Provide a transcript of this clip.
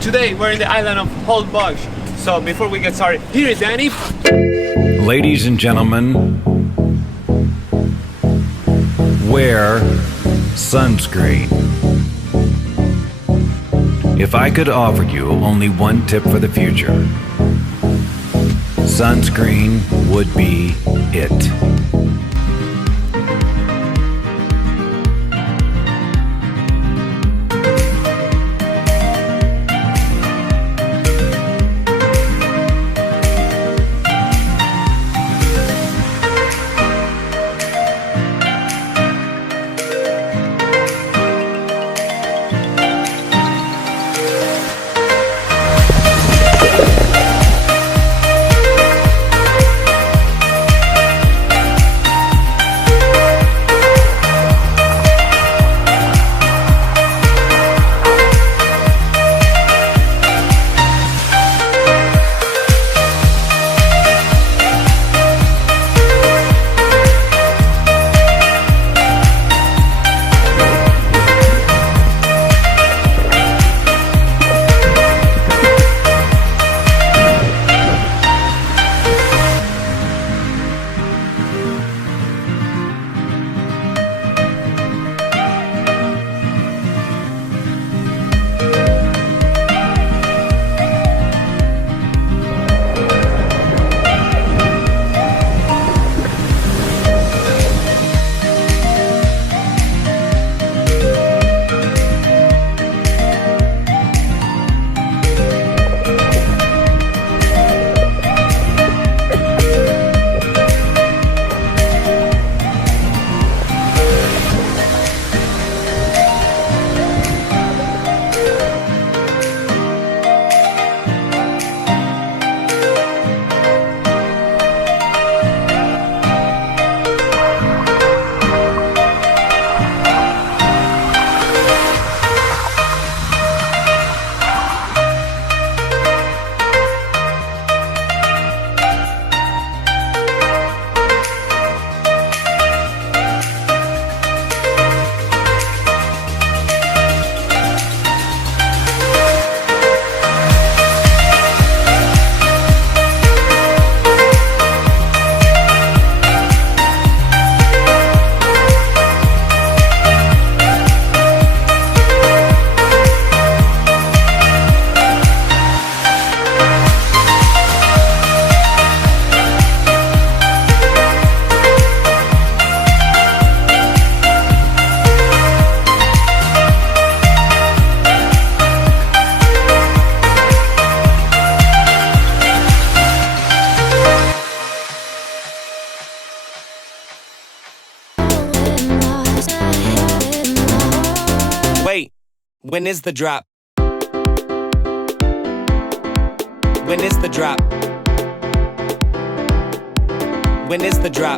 today we're in the island of Holbox. So before we get started, here is Danny. Ladies and gentlemen, wear sunscreen. If I could offer you only one tip for the future, sunscreen would be it. Wait, when is the drop? When is the drop? When is the drop?